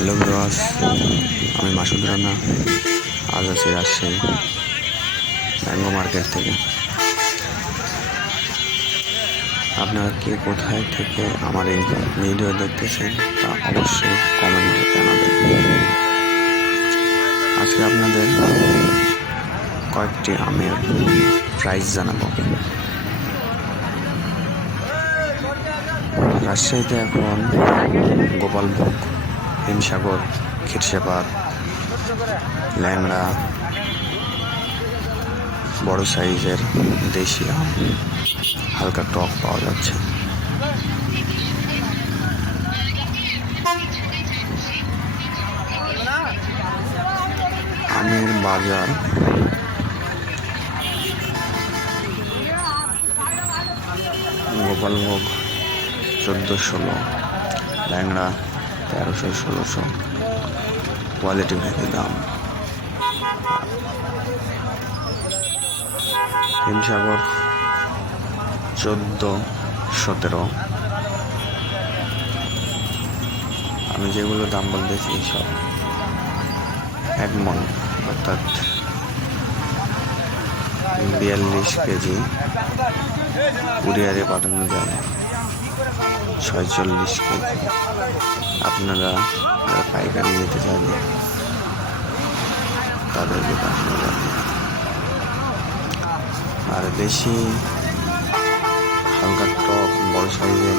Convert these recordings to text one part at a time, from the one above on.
Hello viewers, আমি মাসুদ রানা। আজ আছি রাজশাহী ম্যাঙ্গো মার্কেট থেকে। আপনারা কে কোথায় থেকে আমার এই ভিডিও দেখতেছেন তা অবশ্যই কমেন্টে জানাবেন। আজকে আপনাদের কয়েকটি আমের প্রাইস জানাবো। রাজশাহীতে এখন গোপালভোগ, হিমসাগর, ক্ষীরসাপাত, ল্যাংড়া, বড় সাইজের দেশি আম হালকা টক পাওয়া যাচ্ছে। আমের বাজার গোপালভোগ 1400, ল্যাংড়া 1300-1600, কোয়ালিটি ভেদে দাম। হিমসাগর 14-17। আমি যেগুলো দাম বলতেছি সব এক মন, অর্থাৎ 42 কেজি কুরিয়ারে পাঠানো যায় 46 কেজি। আপনারা পাইকারি নিতে চাইলে তাদেরকে পাঠানো যাবে। আর বেশি হালকা টক বড় সাইজের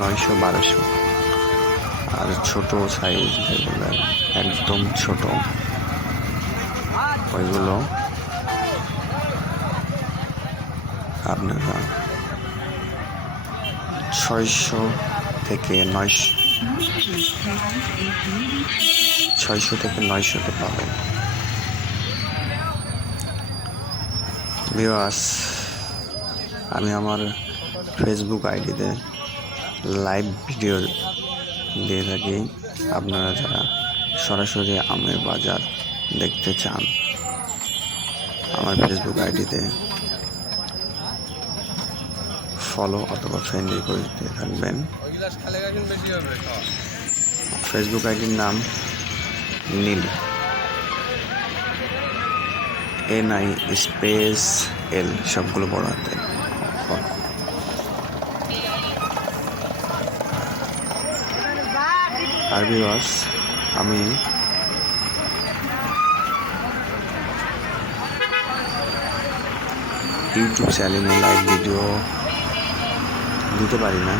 900-1200, আর ছোট সাইজ যেগুলো একদম ছোট ওইগুলো আপনারা 600 থেকে 900 পাবেন। ভিউয়ার্স, আমি আমার ফেসবুক আইডিতে লাইভ ভিডিও দিয়ে থাকি। আপনারা যারা সরাসরি আমের বাজার দেখতে চান, আমার ফেসবুক আইডিতে ফলো অথবা ফ্রেন্ড রিকোয়েস্ট দিয়ে থাকবেন। ফেসবুক আইডির নাম নীল, NI স্পেস L, সবগুলো বড় হাতে। আর ভিউয়ার্স, আমি ইউটিউব চ্যানেলে লাইভ ভিডিও দিতে পারি না,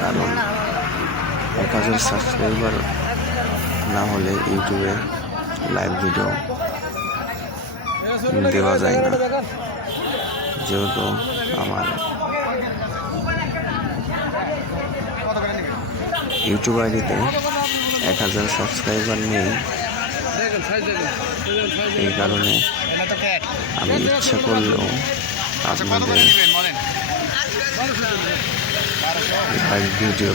কারণ 1000 সাবস্ক্রাইবার না হলে ইউটিউবে লাইভ ভিডিও দেওয়া যায় না। যেহেতু আমার ইউটিউব আইডিতে 1000 সাবস্ক্রাইবার নেই, এই কারণে আমি ইচ্ছা করলেও আপনাদের লাইভ ভিডিও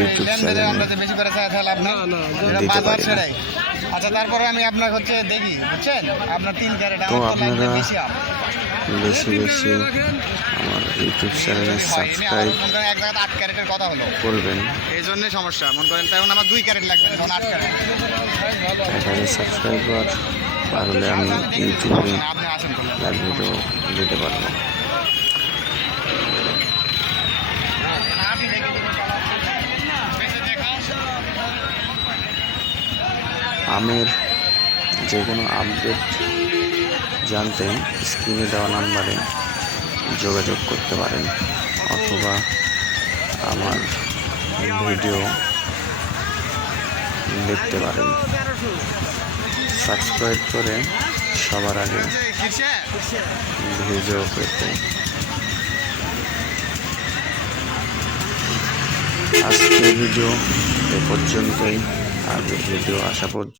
ইউটিউব চ্যানেলে দিতে পারি না। আচ্ছা, তারপরে আমি আপনার দেখি, বুঝছেন, আপনার 3 ক্যারেট। তো আপনারা বেশি বেশি আমার ইউটিউব চ্যানেলে সাবস্ক্রাইব 8 ক্যারেটের কথা হলো করবেন। এই জন্যই সমস্যা, মনে করেন তখন আমার 2 ক্যারেট লাগবে, তখন 8 ক্যারেট। 1000 সাবস্ক্রাইবার পারলে আমি ইউটিউবে আপনি আসেন তো, লাইভ ভিডিও দিতে পারবো। আমের যে কোনো আপডেট জানতে স্ক্রিনে দেওয়া নাম্বারে যোগাযোগ করতে পারেন, অথবা আমার ভিডিও দেখতে পারেন। সাবস্ক্রাইব করে সবার আগে ভিডিও পেতে আজকের ভিডিও এ পর্যন্তই। আর ভিডিও আসা পর্যন্ত